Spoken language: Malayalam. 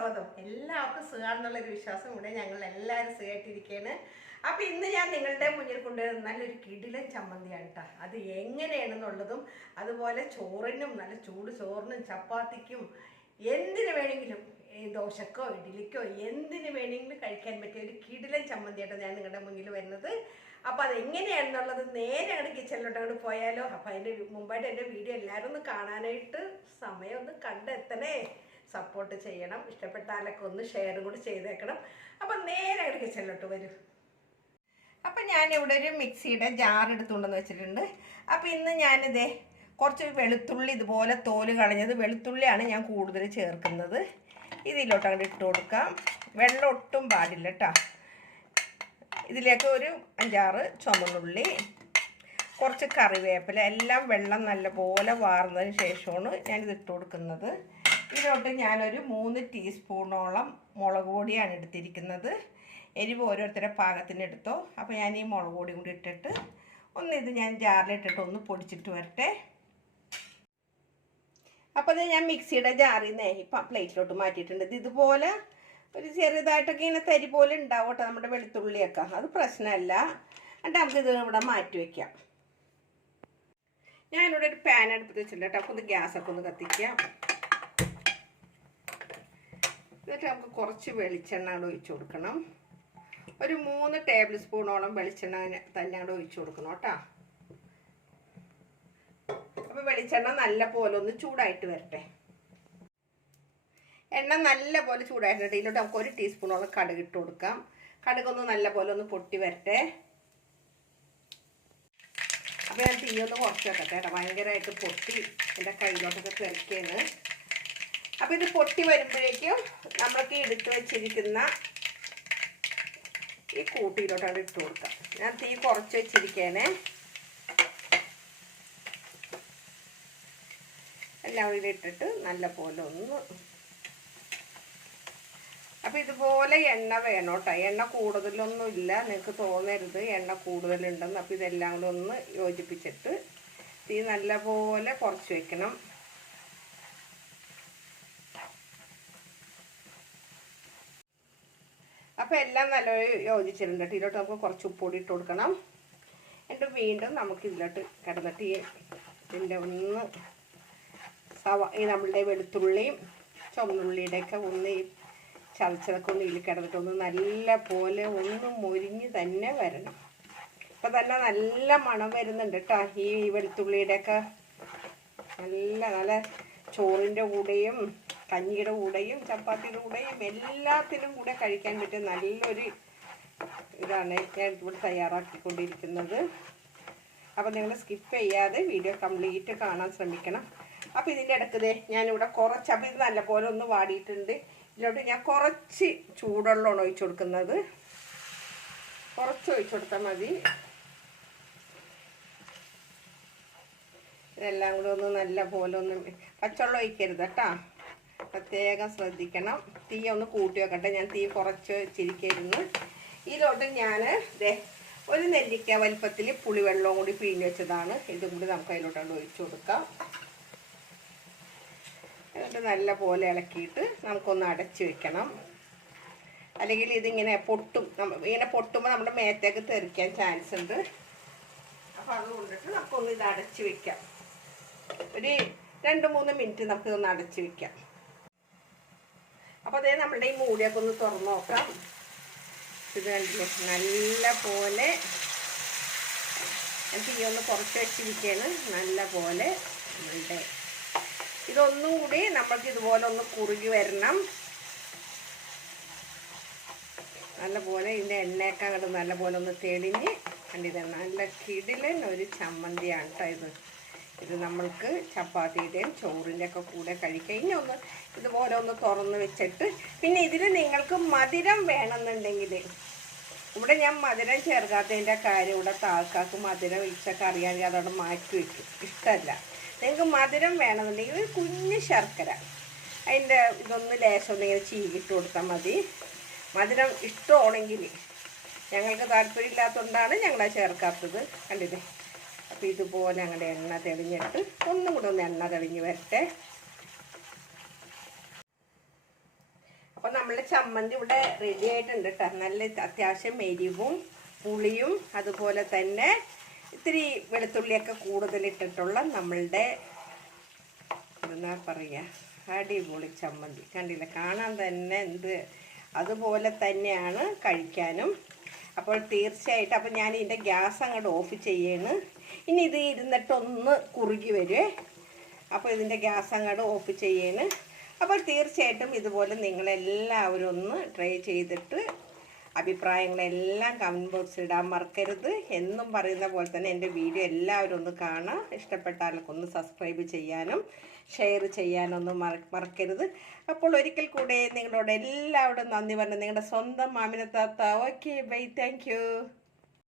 സ്വാഗതം. എല്ലാവർക്കും സുഖാണെന്നുള്ളൊരു വിശ്വാസം ഇവിടെ ഞങ്ങൾ എല്ലാവരും സുഖമായിട്ടിരിക്കുകയാണ്. അപ്പം ഇന്ന് ഞാൻ നിങ്ങളുടെ മുന്നിൽ കൊണ്ടുവരുന്ന നല്ലൊരു കിടിലൻ ചമ്മന്തിയാണ് കേട്ടോ. അത് എങ്ങനെയാണെന്നുള്ളതും അതുപോലെ ചോറിനും നല്ല ചൂട് ചോറിനും ചപ്പാത്തിക്കും എന്തിനു വേണമെങ്കിലും ദോശക്കോ ഇഡ്ഡലിക്കോ എന്തിനു വേണമെങ്കിലും കഴിക്കാൻ പറ്റിയ ഒരു കിടിലൻ ചമ്മന്തിയായിട്ടാണ് ഞാൻ നിങ്ങളുടെ മുന്നിൽ വരുന്നത്. അപ്പോൾ അതെങ്ങനെയാണെന്നുള്ളത് നേരെ അങ്ങോട്ട് കിച്ചണിലോട്ട് അങ്ങോട്ട് പോയാലോ. അപ്പോൾ അതിൻ്റെ മുമ്പായിട്ട് എൻ്റെ വീഡിയോ എല്ലാവരും ഒന്ന് കാണാനായിട്ട് സമയം ഒന്ന് കണ്ടെത്തണേ, സപ്പോർട്ട് ചെയ്യണം. ഇഷ്ടപ്പെട്ടാലൊക്കെ ഒന്ന് ഷെയറും കൂടി ചെയ്തേക്കണം. അപ്പം നേരെ അങ്ങോട്ട് കിച്ചണിലോട്ട് വരും. അപ്പം ഞാനിവിടെ ഒരു മിക്സിയുടെ ജാർ എടുത്തുകൊണ്ടെന്ന് വെച്ചിട്ടുണ്ട്. അപ്പോൾ ഇന്ന് ഞാനിതേ കുറച്ച് വെളുത്തുള്ളി ഇതുപോലെ തോല് കളഞ്ഞത് വെളുത്തുള്ളിയാണ് ഞാൻ കൂടുതൽ ചേർക്കുന്നത്. ഇതിലോട്ട് അങ്ങോട്ട് ഇട്ട് കൊടുക്കാം. വെള്ളം ഒട്ടും പാടില്ല കേട്ടോ. ഇതിലേക്ക് ഒരു 5-6 ചുമന്നുള്ളി, കുറച്ച് കറിവേപ്പില, എല്ലാം വെള്ളം നല്ലപോലെ വാർന്നതിന് ശേഷമാണ് ഞാനിത് ഇട്ട് കൊടുക്കുന്നത്. ഇതിലോട്ട് ഞാനൊരു 3 ടീസ്പൂണോളം മുളക് പൊടിയാണ് എടുത്തിരിക്കുന്നത്. എരിവ് ഓരോരുത്തരുടെ പാകത്തിന് എടുത്തോ. അപ്പോൾ ഞാൻ ഈ മുളക് പൊടി കൂടി ഇട്ടിട്ട് ഇത് ഞാൻ ജാറിലിട്ടിട്ട് ഒന്ന് പൊടിച്ചിട്ട് വരട്ടെ. അപ്പോൾ അത് ഞാൻ മിക്സിയുടെ ജാറിൽ നിന്ന് ഇപ്പം പ്ലേറ്റിലോട്ട് മാറ്റിയിട്ടുണ്ട്. ഇതുപോലെ ഒരു ചെറുതായിട്ടൊക്കെ ഇങ്ങനെ തരി പോലെ ഉണ്ടാവും കേട്ടോ നമ്മുടെ വെളുത്തുള്ളിയൊക്കെ. അത് പ്രശ്നമല്ല. എന്നിട്ട് നമുക്കിത് ഇവിടെ മാറ്റി വയ്ക്കാം. ഞാനിവിടെ ഒരു പാൻ എടുത്ത് വെച്ചിട്ടുണ്ട് കേട്ടോ. അപ്പോൾ ഇത് ഗ്യാസൊക്കെ ഒന്ന് കത്തിക്കാം. എന്നിട്ട് നമുക്ക് കുറച്ച് വെളിച്ചെണ്ണ അവിടെ ഒഴിച്ചു കൊടുക്കണം. ഒരു 3 ടേബിൾ സ്പൂണോളം വെളിച്ചെണ്ണ തന്നെ അവിടെ ഒഴിച്ചു കൊടുക്കണം കേട്ടോ. അപ്പോൾ വെളിച്ചെണ്ണ നല്ല പോലെ ഒന്ന് ചൂടായിട്ട് വരട്ടെ. എണ്ണ നല്ല പോലെ ചൂടായിട്ടുണ്ട്. ഇതിലോട്ട് നമുക്ക് 1 ടീസ്പൂണോളം കടുക് ഇട്ട് കൊടുക്കാം. കടുകൊന്ന് നല്ല പോലെ ഒന്ന് പൊട്ടി വരട്ടെ. അപ്പോൾ ഞാൻ തീയൊന്ന് കുറച്ച് വെക്കട്ടെ കേട്ടോ. ഭയങ്കരമായിട്ട് പൊട്ടി എൻ്റെ കയ്യിലോട്ടൊക്കെ തിരക്കുകയാണ്. അപ്പോൾ ഇത് പൊട്ടി വരുമ്പോഴേക്കും നമ്മൾക്ക് എടുത്ത് വെച്ചിരിക്കുന്ന ഈ കൂട്ടിയിലോട്ടാണ് ഇട്ട് കൊടുക്കാം. ഞാൻ തീ കുറച്ച് വെച്ചിരിക്കുകയാണ്. എല്ലാം കൂടി ഇട്ടിട്ട് നല്ല പോലെ ഒന്ന്. അപ്പോൾ ഇതുപോലെ എണ്ണ വേണം കേട്ടോ. എണ്ണ കൂടുതലൊന്നും ഇല്ല, നിങ്ങൾക്ക് തോന്നരുത് എണ്ണ കൂടുതലുണ്ടെന്ന്. അപ്പോൾ ഇതെല്ലാം കൂടി ഒന്ന് യോജിപ്പിച്ചിട്ട് തീ നല്ല പോലെ കുറച്ച് വെക്കണം. അപ്പോൾ എല്ലാം നല്ല യോജിച്ചിട്ടുണ്ട്. ഇതിലോട്ട് നമുക്ക് കുറച്ച് ഉപ്പൊടി ഇട്ട് കൊടുക്കണം. എന്നിട്ട് വീണ്ടും നമുക്ക് ഇതിലോട്ട് കിടന്നിട്ട് ഇതിൻ്റെ ഒന്ന് ഈ നമ്മളുടെ വെളുത്തുള്ളിയും ചുവന്നുള്ളിയുടെയൊക്കെ ഒന്ന് ചതച്ചതൊക്കെ ഒന്ന് ഇതിൽ കിടന്നിട്ടൊന്ന് നല്ല പോലെ ഒന്ന് മൊരിഞ്ഞ് തന്നെ വരണം. ഇപ്പം തന്നെ നല്ല മണം വരുന്നുണ്ട് കേട്ടോ. ഈ വെളുത്തുള്ളിയുടെയൊക്കെ നല്ല ചോറിൻ്റെ കൂടെയും കഞ്ഞിയുടെ കൂടെയും ചപ്പാത്തിയുടെ കൂടെയും എല്ലാത്തിനും കൂടെ കഴിക്കാൻ പറ്റിയ നല്ലൊരു ഇതാണ് ഞാൻ ഇവിടെ തയ്യാറാക്കിക്കൊണ്ടിരിക്കുന്നത്. അപ്പോൾ നിങ്ങൾ സ്കിപ്പ് ചെയ്യാതെ വീഡിയോ കംപ്ലീറ്റ് കാണാൻ ശ്രമിക്കണം. അപ്പോൾ ഇതിൻ്റെ ഇടയ്ക്ക് ഞാനിവിടെ കുറച്ച്, അപ്പോൾ ഇത് നല്ലപോലെ ഒന്ന് വാടിയിട്ടുണ്ട്. ഇതിലോട്ട് ഞാൻ കുറച്ച് ചൂടുവെള്ളമാണ് ഒഴിച്ചു കൊടുക്കുന്നത്. കുറച്ച് ഒഴിച്ചു കൊടുത്താൽ മതി. ഇതെല്ലാം കൂടെ ഒന്ന് നല്ല പോലെ ഒന്ന് പച്ചവെള്ളം ഒഴിക്കരുത് കേട്ടോ. പ്രത്യേകം ശ്രദ്ധിക്കണം. തീ ഒന്ന് കൂട്ടി വെക്കട്ടെ. ഞാൻ തീ കുറച്ച് വെച്ചിരിക്കുന്നു. ഇതിലോട്ട് ഞാൻ ഒരു നെല്ലിക്ക വലിപ്പത്തിൽ പുളിവെള്ളവും കൂടി പിഴിഞ്ഞ് വെച്ചതാണ്. ഇതും കൂടി നമുക്ക് അതിലോട്ടാണ് ഒഴിച്ചു കൊടുക്കാം. എന്നിട്ട് നല്ല പോലെ ഇളക്കിയിട്ട് നമുക്കൊന്ന് അടച്ച് വെക്കണം. അല്ലെങ്കിൽ ഇതിങ്ങനെ പൊട്ടും. ഇങ്ങനെ പൊട്ടുമ്പോൾ നമ്മുടെ മേത്തേക്ക് തെറിക്കാൻ ചാൻസ് ഉണ്ട്. അപ്പോൾ അതുകൊണ്ടിട്ട് നമുക്കൊന്ന് ഇത് അടച്ച് വെക്കാം. ഒരു 2-3 മിനിറ്റ് നമുക്കിതൊന്ന് അടച്ച് വെക്കാം. അപ്പോൾ അതേ നമ്മളുടെ ഈ മൂടിയൊക്കെ ഒന്ന് തുറന്ന് നോക്കാം. ഇത് കണ്ടില്ലേ നല്ല പോലെ തീയൊന്ന് കുറച്ച് വെച്ചിരിക്കുകയാണ്. നല്ല പോലെ നമ്മളുടെ ഇതൊന്നും കൂടി നമ്മൾക്ക് ഇതുപോലെ ഒന്ന് കുറുകി വരണം. നല്ലപോലെ ഇതിൻ്റെ എണ്ണയൊക്കെ അങ്ങോട്ട് നല്ലപോലെ ഒന്ന് തെളിഞ്ഞ് കണ്ടിത് നല്ല കിടിലൻ ഒരു ചമ്മന്തിയാണ് കേട്ടോ. ഇത് നമ്മൾക്ക് ചപ്പാത്തിയുടെയും ചോറിൻ്റെ ഒക്കെ കൂടെ കഴിക്കാം. ഇനി ഒന്ന് ഇതുപോലെ ഒന്ന് തുറന്ന് വെച്ചിട്ട് പിന്നെ ഇതിൽ നിങ്ങൾക്ക് മധുരം വേണമെന്നുണ്ടെങ്കിൽ ഇവിടെ ഞാൻ മധുരം ചേർക്കാത്തതിൻ്റെ കാര്യം ഇവിടെ താൽക്കാർക്ക് മധുരം ഇച്ചൊക്കെ അറിയാമെങ്കിൽ അതോടെ മാറ്റി വയ്ക്കും. ഇഷ്ടമല്ല. നിങ്ങൾക്ക് മധുരം വേണമെന്നുണ്ടെങ്കിൽ ഒരു കുഞ്ഞ് ശർക്കര അതിൻ്റെ ഇതൊന്ന് ലേശം ഒന്നിങ്ങനെ ചീകിട്ട് കൊടുത്താൽ മതി. മധുരം ഇഷ്ടമാണെങ്കിൽ, ഞങ്ങൾക്ക് താല്പര്യമില്ലാത്തതുകൊണ്ടാണ് ഞങ്ങളത് ചേർക്കാത്തത്. കണ്ടില്ലേ. അപ്പോൾ ഇതുപോലെ ഞങ്ങളുടെ എണ്ണ തെളിഞ്ഞിട്ട് ഒന്നും കൂടെ ഒന്ന് എണ്ണ തെളിഞ്ഞ് വരട്ടെ. അപ്പോൾ നമ്മളെ ചമ്മന്തി ഇവിടെ റെഡി ആയിട്ടുണ്ട് കേട്ടോ. നല്ല അത്യാവശ്യം എരിവും പുളിയും അതുപോലെ തന്നെ ഇത്തിരി വെളുത്തുള്ളിയൊക്കെ കൂടുതലിട്ടിട്ടുള്ള നമ്മളുടെ എന്താ പറയുക അടിപൊളി ചമ്മന്തി. കണ്ടില്ല, കാണാൻ തന്നെ എന്ത് അതുപോലെ തന്നെയാണ് കഴിക്കാനും. അപ്പോൾ തീർച്ചയായിട്ടും അപ്പോൾ ഞാൻ ഇതിൻ്റെ ഗ്യാസ് അങ്ങോട്ട് ഓഫ് ചെയ്യാണ്. ഇനി ഇത് ഇരുന്നിട്ടൊന്ന് കുറുകി വരുവേ. അപ്പോൾ ഇതിൻ്റെ ഗ്യാസ് അങ്ങോട്ട് ഓഫ് ചെയ്യാണ്. അപ്പോൾ തീർച്ചയായിട്ടും ഇതുപോലെ നിങ്ങളെല്ലാവരും ഒന്ന് ട്രൈ ചെയ്തിട്ട് അഭിപ്രായങ്ങളെല്ലാം കമൻറ്റ് ബോക്സിൽ ഇടാൻ മറക്കരുത്. എന്നും പറയുന്ന പോലെ തന്നെ എൻ്റെ വീഡിയോ എല്ലാവരും ഒന്ന് കാണാം. ഇഷ്ടപ്പെട്ടാലൊക്കെ ഒന്ന് സബ്സ്ക്രൈബ് ചെയ്യാനും ഷെയർ ചെയ്യാനൊന്നും മറക്കരുത്. അപ്പോൾ ഒരിക്കൽ കൂടെ നിങ്ങളോട് എല്ലാവരോടും നന്ദി പറഞ്ഞു നിങ്ങളുടെ സ്വന്തം മാമിന താത്ത. Okay bye, thank you.